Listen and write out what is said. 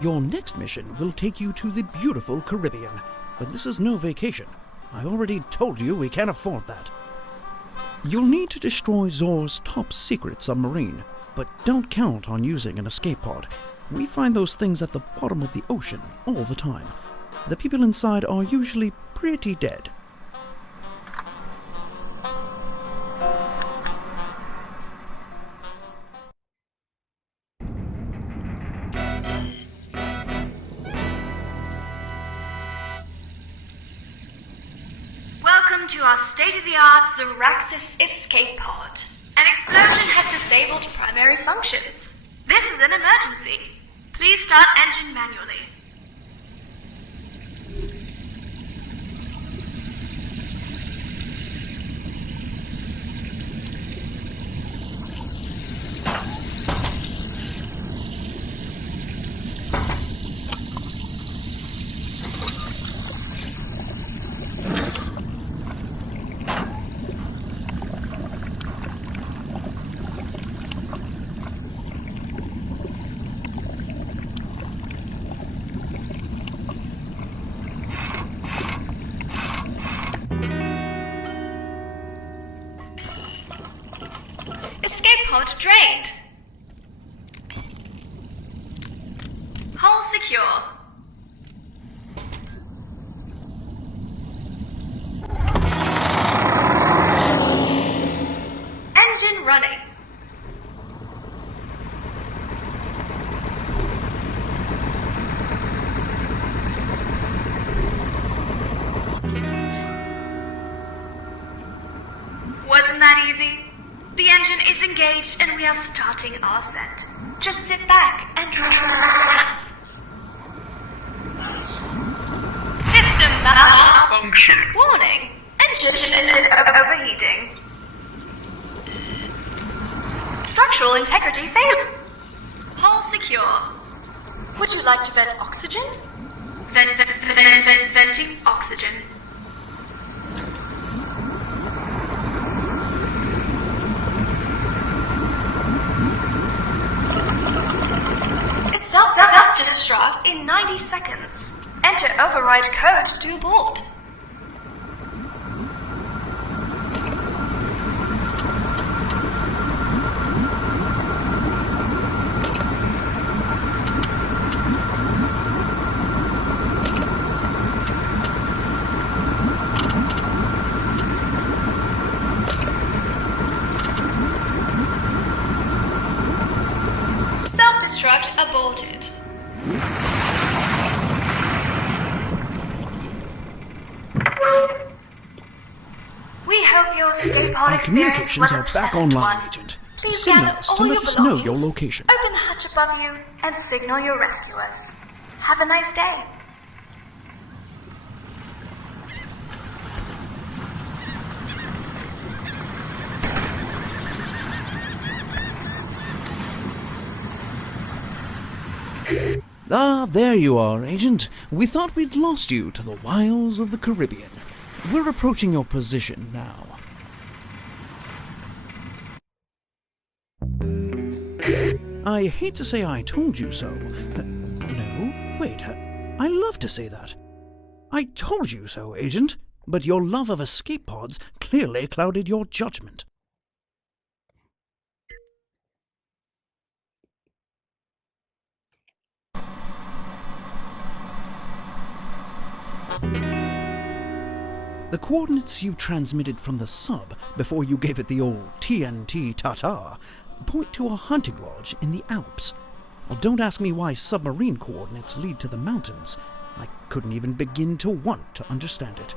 Your next mission will take you to the beautiful Caribbean, but this is no vacation. I already told you we can't afford that. You'll need to destroy Zor's top-secret submarine, but don't count on using an escape pod. We find those things at the bottom of the ocean all the time. The people inside are usually pretty dead. Welcome to our state-of-the-art Zoraxis escape pod. An explosion has disabled primary functions. This is an emergency. Please start engine manually. Escape pod drained. Hull secure. Engine running. Wasn't that easy? The engine is engaged and we are starting our set. Just sit back and relax. System malfunction. Warning. Engine overheating. Structural integrity failed. Hull secure. Would you like to vent oxygen? Venting oxygen. Self-destruct in 90 seconds. Enter override codes to abort. Self-destruct aborted. We hope your escape pod Our experience communications was are a back pleasant online, one. Agent. Please Signal gather us all to let your us know your belongings, location. open the hatch above you, and signal your rescuers. Have a nice day. Ah, there you are, Agent. We thought we'd lost you to the wilds of the Caribbean. We're approaching your position now. I hate to say I told you so. No, wait, I love to say that. I told you so, Agent, but your love of escape pods clearly clouded your judgment. The coordinates you transmitted from the sub before you gave it the old TNT ta-ta point to a hunting lodge in the Alps. Well, don't ask me why submarine coordinates lead to the mountains. I couldn't even begin to want to understand it.